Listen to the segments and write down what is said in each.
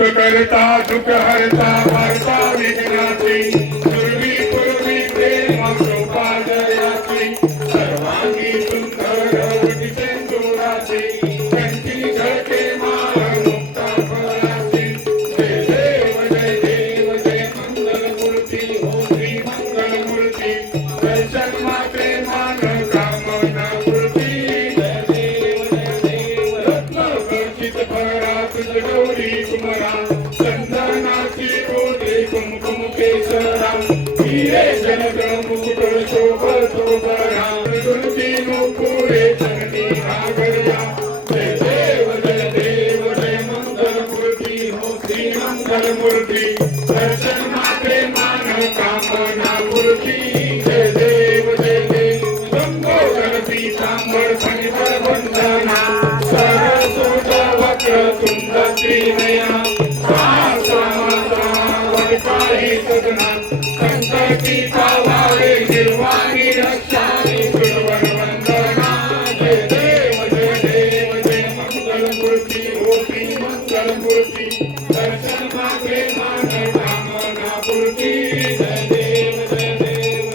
करता दुःख हरता वार्ता विघ्नाची पूर्वी पूर्वी प्रेम कृपादयाची सर्वांगी सुंदर वटी सिंदुराची कंठी झळके माळ मुक्ता फळाची जय देव जय देव जय मंगलमूर्ती हो श्री मंगलमूर्ती दर्शन मात्रे मान कामना पूर्ती जय देव रत्न खचित फळा तुझ गौरी कुमरा चंदनाची कोटे कुमकुम केसरा हिरे जनक मुकुट शोभतो बरा तुलसी नुपुरे चरणी आगर्या जय देव जय मंगलमूर्ती हो श्री मंगलमूर्ती दर्शन मात्रे मान कामना पूर्ती जय देव लंबोदर पीतांबर फणीवर वंदना सरस्वत वक्र तुंड त्रिनयना वडपाळी सदना संतती पावारे निर्वाणी रक्षाणी सुरवन वंदना जय देव जय मंगलमूर्ती हो श्री मंगलमूर्ती दर्शन मात्रे मान कामना पूर्ती जय देव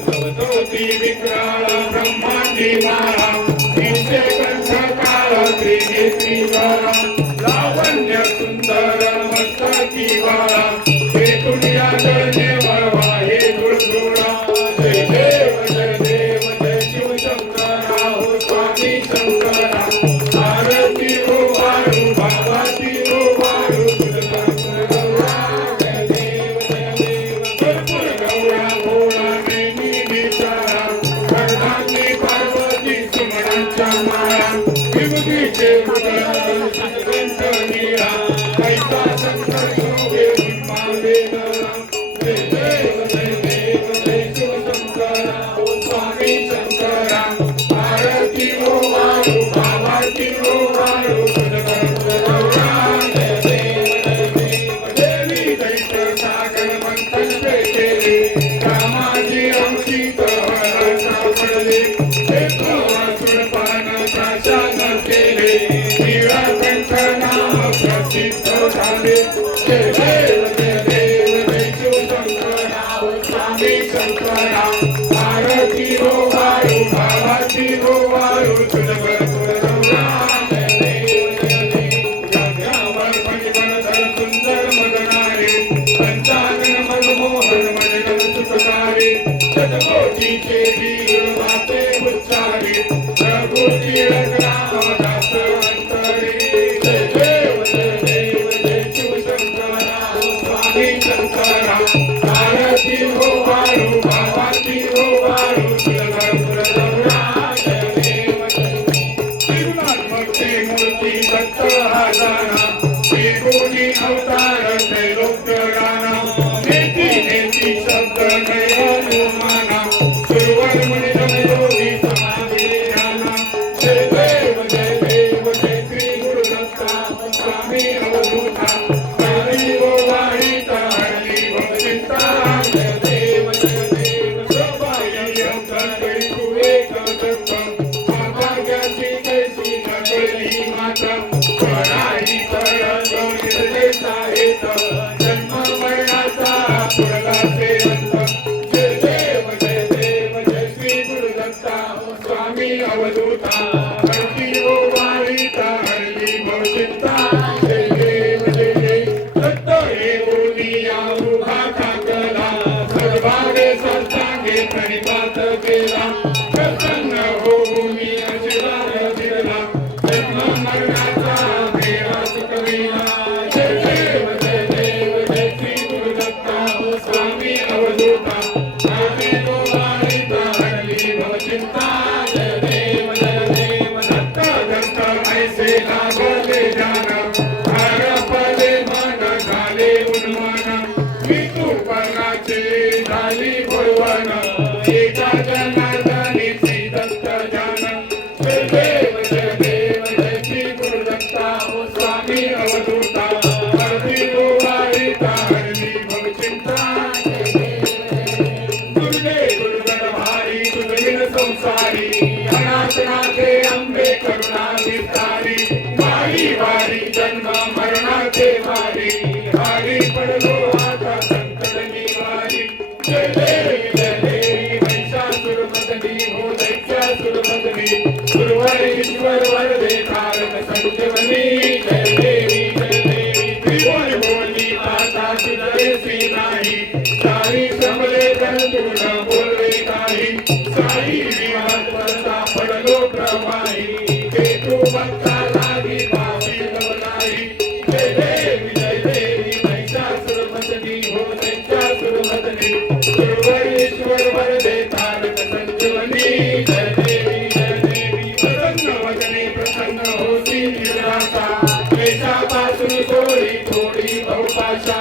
सवतोती विक्राळ ब्रह्मांडी माळा तीनशे कंठ काळ त्रिनेत्री वाळा लावण्य सुंदर मस्तकी वाळा हे दुनिया जळणे वळवा हे धुळधुळा जय देव जय शिव शंकरा हो स्वामी शंकरा आरती हो वाळू बाबाची हो वाळू जय देव भरपूर गौरा भोळा नेमी विचारा कर्णाची पार्वती सुमनांच्या माळा विभूतीचे ग्रंथ नीळा कैसा शंकर शोभे ब्रह्मावेदना जय देव जय शिव शंकरा हो स्वामी शंकरा आरती हो वाळू बाबाची हो वाळू जय देव देवी दैत्य सागर मंथन पेटले रामाजी आमची कहर सापडले शासन केले निळकंठ नाम प्रसिद्ध झाले जय देव जय शिव शंकरा हो स्वामी शंकरा आरती हो वाळू भावाची हो वाळू सुंदर मगनारे पंचानन मनमोहन मनन सुखकारी शतकोटीचे वीर वाचे उच्चारे प्रभु तीरथ रामदास अंतरे जय देव जय शिव शंकरा हो स्वामी शंकरा आरती हो वाळू भावाची हो वाळू त्रिगुणात्मकते मूर्ती दत्त हाताना त्रिगुणी अवतार त्रैलोक्य गाना नेती नेती शब्द नयनुमाना सुरवर मुनिजन योगी समाधी ध्याना जय देव जय श्री गुरु दत्ता स्वामी अवधूता हरी वो वाणी हरली भवचिंता जय देव सौभाग्य अंतरी तू एक दत्त भाग्याची कैसी नकळली माता पराई तर गौरी साहित जन्म मरणाचा पुरला से अंत जय देव जय श्री गुरु दत्ता स्वामी अवधूता हरती वो वारिता हरली भवचिंता जय देव दत्त हे बोलिया उभा ठाकला सर्वांगे संतांगे प्रणिपात केला प्रसन्न हो भूमी आशीर्वाद दिला जन्म मरणाचा भेवा सुखविला जय देव पडलो आता संकट निवारी जय देवी महिषासुरमर्दिनी हो दैत्यासुरमर्दिनी गुरुवारेश्वर वरदे तारक संजीवनी जय देवी त्रिभुवन भुवनी आता तुझे नाही साई समले कर तुला बोलवे काही साई विवाद परता पडलो प्रवाही ते तू भक्ता लागी पावी नाही जय देवी महिषासुरमर्दिनी हो दैत्यासुरमर्दिनी गुरुवारेश्वर वरदे तारक संजीवनी जय देवी प्रसन्न वदने प्रसन्न होती निराशा क्लेशापासून सोडी थोडी बहुपाशा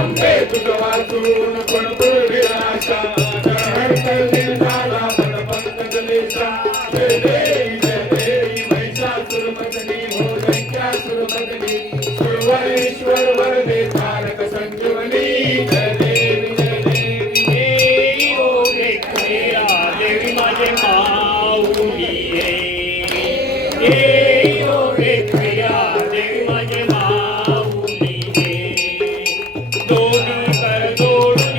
अंबे तुझ वाचून पण विराशा हरकल निर्धारा मन पंकज लेशा जय देवी महिषासुरमर्दिनी हो दैत्यासुरमर्दिनी गुरुवारेश्वर वरदे तारक संजीवनी जय देवी हे ओ विठ्ठला देवी माझे माऊली हे ओ विठ्ठला देवी माझे माऊली दोन्ही कर जोडून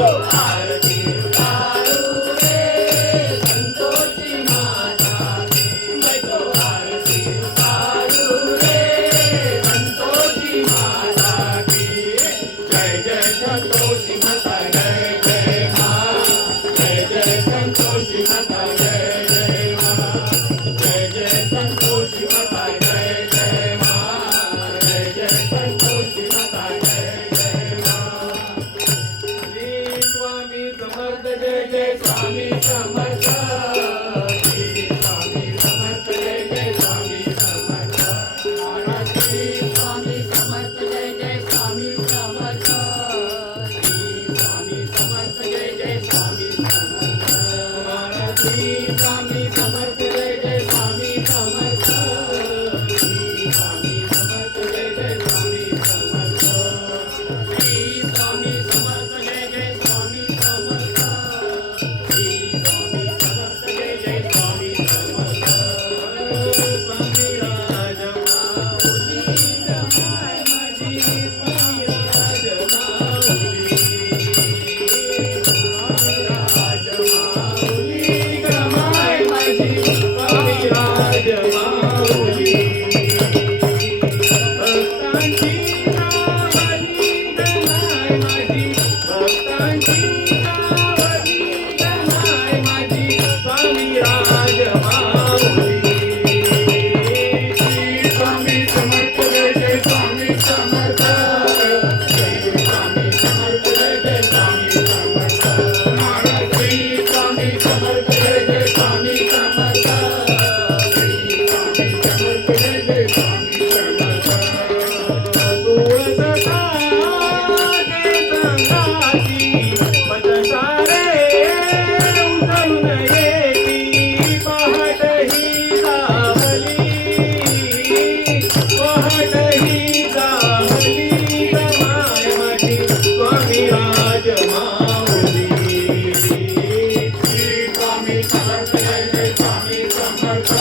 तो आरती उतारू रे संतोषी माता की मैं तो आरती उतारू रे संतोषी माता की जय जय संतोषी माता जय जय माँ जय जय संतोषी माता जय जय माँ जय जय संतोषी माता जय जय माँ जय जय संतोषी माता जय जय माँ श्री स्वामी समर्थ जय जय स्वामी समर्थ श्री स्वामी समर्थ जय जय स्वामी समर्थ महाराज श्री स्वामी समर्थ जय जय स्वामी समर्थ श्री स्वामी समर्थ जय जय स्वामी समर्थ महाराज श्री स्वामी समर्थ जय जय स्वामी समर्थ श्री स्वामी समर्थ जय जय स्वामी समर्थ श्री स्वामी समर्थ जय जय स्वामी समर्थ श्री स्वामी समर्थ जय जय स्वामी समर्थ स्वामी राज माऊली रमाय माझी स्वामी राज माऊली स्वामी राज माऊली रमाय माझी स्वामी राज माऊली भक्तांची नावली रमाय माझी भक्तांची नावली रमाय माझी स्वामी राज माऊली श्री स्वामी समर्थ जय जय स्वामी समर्थ श्री स्वामी समर्थ जय जय स्वामी समर्थ महाराज श्री स्वामी समर्थ जय जय स्वामी समर्थ श्री स्वामी समर्थ जय जय स्वामी समर्थ तुळसता के संगाती पदसारे उजळून येती पहाट ही जावली रमाय माझी स्वामी राज माऊली श्री स्वामी समर्थ जय जय स्वामी समर्थ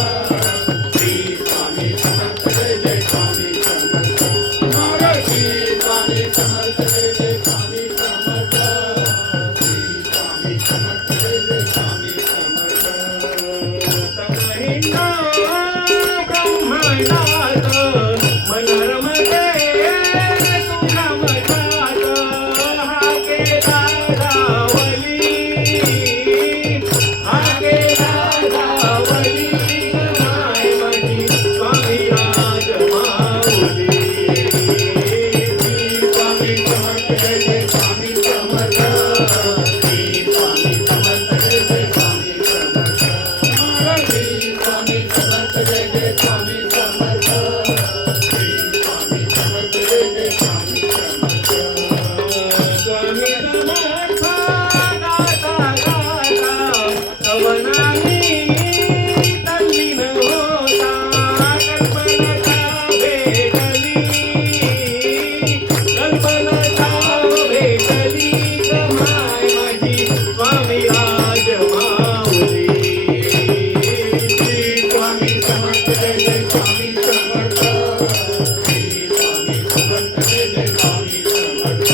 श्री स्वामी समर्थ जय जय स्वामी समर्थ महाराज श्री स्वामी समर्थ जय जय स्वामी समर्थ श्री स्वामी समर्थ जय जय स्वामी समर्थ तमहिंदा ब्रह्मांडात मनोरमते तुझ्या मठात हा केला गावली रमाय माझी स्वामी राज माऊली श्री स्वामी समर्थ जय जय स्वामी समर्थ श्री स्वामी समर्थ जय जय स्वामी समर्थ महाराज श्री स्वामी समर्थ जय जय स्वामी समर्थ श्री स्वामी समर्थ जय जय स्वामी समर्थ स्वामी समर्थ गाता गाता तव नामी तल्लीन होता कल्पना भेटली रमाय माझी स्वामी राज माऊली श्री स्वामी समर्थ जय जय स्वामी समर्थ श्री स्वामी समर्थ जय जय स्वामी समर्थ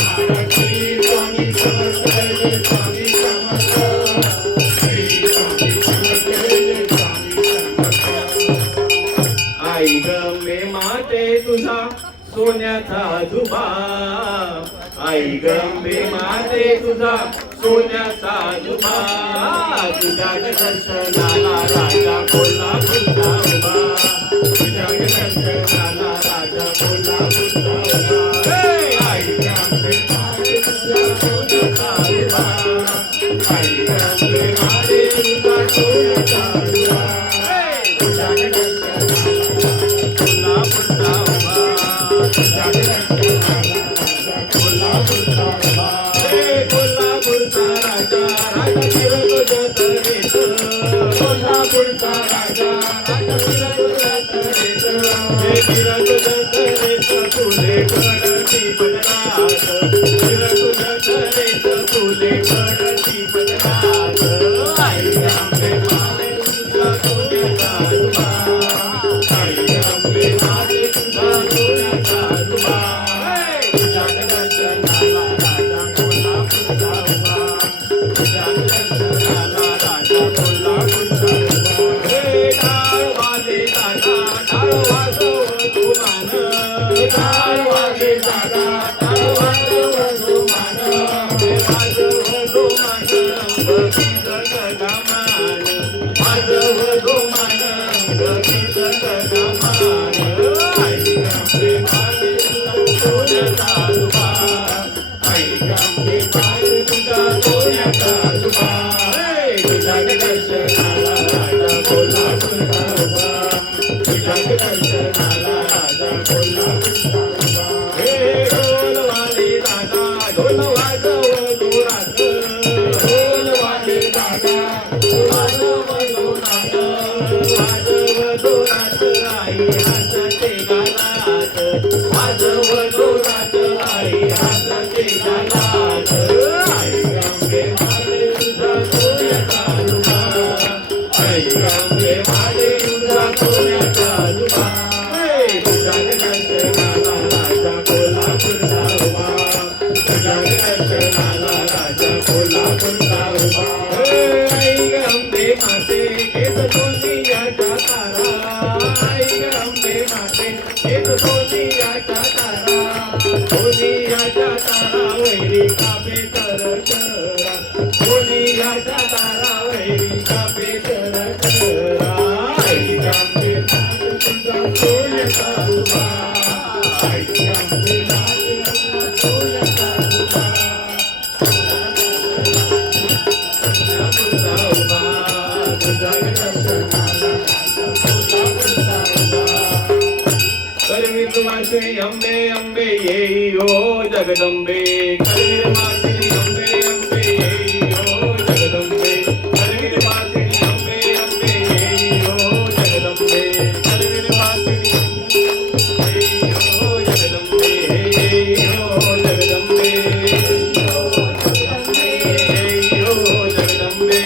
महाराज श्री स्वामी समर्थ जय जय स्वामी समर्थ श्री स्वामी समर्थ जय जय स्वामी समर्थ आई गंगे माते तुझा सोन्याचा जुबा आई गंगे माते तुझा सोन्याचा जुबा तुझ्या दर्शनाला राजा कोल्हापूरचा उभा तुझ्या दर्शनाला राजा कोल्हापूरचा उभा आई गंगे माते तुझ्या सोन्याचा जुबा आई गंगे माते तुझा सोन्याचा जुबा तुझ्या दर्शनाला कोल्हापूरचा उभा तुझ्या दर्शनाला राजा कोल्हापूरचा उभा कोल्हापूरचा राजा राजा फिरतो जत्रेत कोल्हापूरचा राजा राजा फिरतो जत्रेत फिरतो जत्रेत तुले कडती पदरात फिरतो जत्रेत तुले कडती पदरात आई आंबे माते तुझा सोन्याचा रुबा आई आंबे माते तुझा सोन्याचा रुबा तुझ्या दर्शनाला राजा कोल्हापूरचा अंबे अंबे येई ओ जगदंबे करवीर मातेरी अंबे अंबे येई ओ जगदंबे करवीर मातेरी अंबे अंबे येई ओ जगदंबे करवीर मातेरी येई ओ जगदंबे येई ओ जगदंबे येई ओ Jagdambe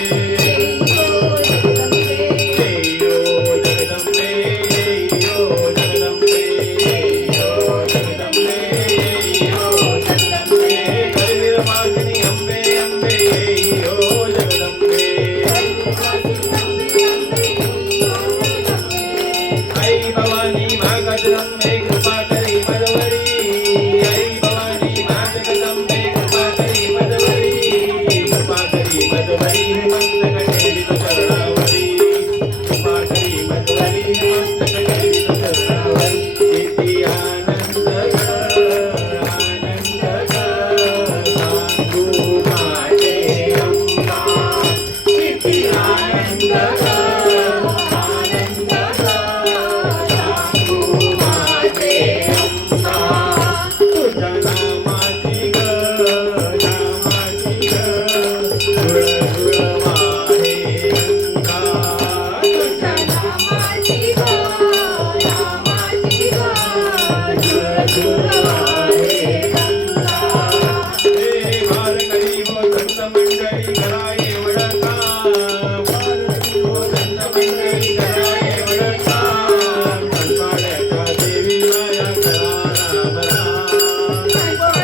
Go,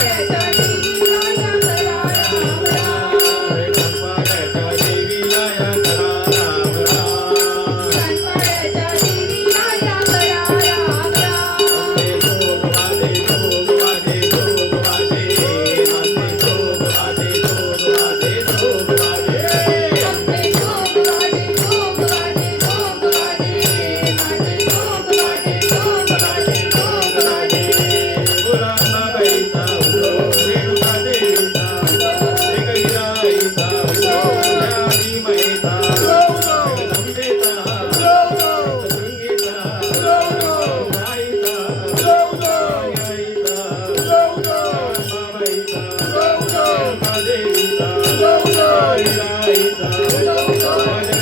go, go, go, go, go, go, go, go, go, go, go,